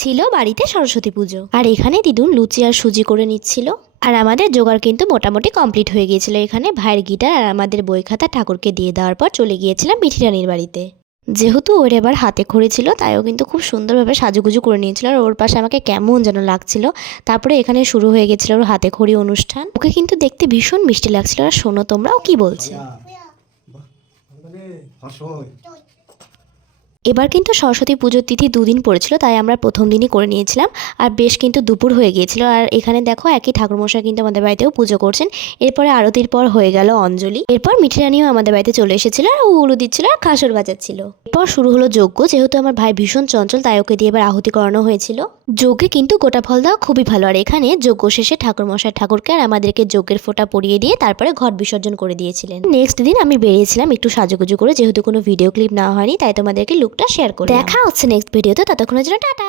ছিল বাড়িতে সরস্বতী পুজো, আর এখানে দিদুন লুচি আর সুজি করে নিচ্ছিল। আর আমাদের জোগাড় কিন্তু মোটামুটি কমপ্লিট হয়ে গিয়েছিল। এখানে ভাইয়ের গিটার আর আমাদের বই খাতা ঠাকুরকে দিয়ে দেওয়ার পর চলে গিয়েছিলাম মিঠি রানীর বাড়িতে। যেহেতু ওর এবার হাতে খড়ি ছিল, তাই ও কিন্তু খুব সুন্দরভাবে সাজুগুজু করে নিয়েছিল, আর ওর পাশে আমাকে কেমন যেন লাগছিল। তারপরে এখানে শুরু হয়ে গেছিল ওর হাতে খড়ি অনুষ্ঠান। ওকে কিন্তু দেখতে ভীষণ মিষ্টি লাগছিল। আর শোনো তোমরাও কি বলছে। এবার কিন্তু সরস্বতী পুজোর তিথি দুদিন পড়েছিল, তাই আমরা প্রথম দিনই করে নিয়েছিলাম। আর বেশ কিন্তু দুপুর হয়ে গিয়েছিল। আর এখানে দেখো একই ঠাকুরমশাই কিন্তু আমাদের বাড়িতেও পুজো করছেন। এরপরে আরতির পর হয়ে গেল অঞ্জলি। এরপর মিঠি রানীও আমাদের বাড়িতে চলে এসেছিল, আর ও উলু দিচ্ছিল আর কাসর বাজাচ্ছিল। এরপর শুরু হলো যজ্ঞ। যেহেতু আমার ভাই ভীষণ চঞ্চল, তাই ওকে দিয়ে এবার আহুতি করানো হয়েছিল। যজ্ঞে কিন্তু গোটা ফল দেওয়া খুবই ভালো। আর এখানে যজ্ঞ শেষে ঠাকুরমশাই ঠাকুরকে আর আমাদেরকে যজ্ঞের ফোঁটা পরিয়ে দিয়ে তারপরে ঘট বিসর্জন করে দিয়েছিলেন। নেক্সট দিন আমি বেরিয়েছিলাম একটু সাজুগুজু করে, যেহেতু কোনো ভিডিও ক্লিপ না হয়নি, তাই তোমাদেরকে লুকটা শেয়ার করে দেখা হচ্ছে নেক্সট ভিডিওতে। ততক্ষণের জন্য টাটা।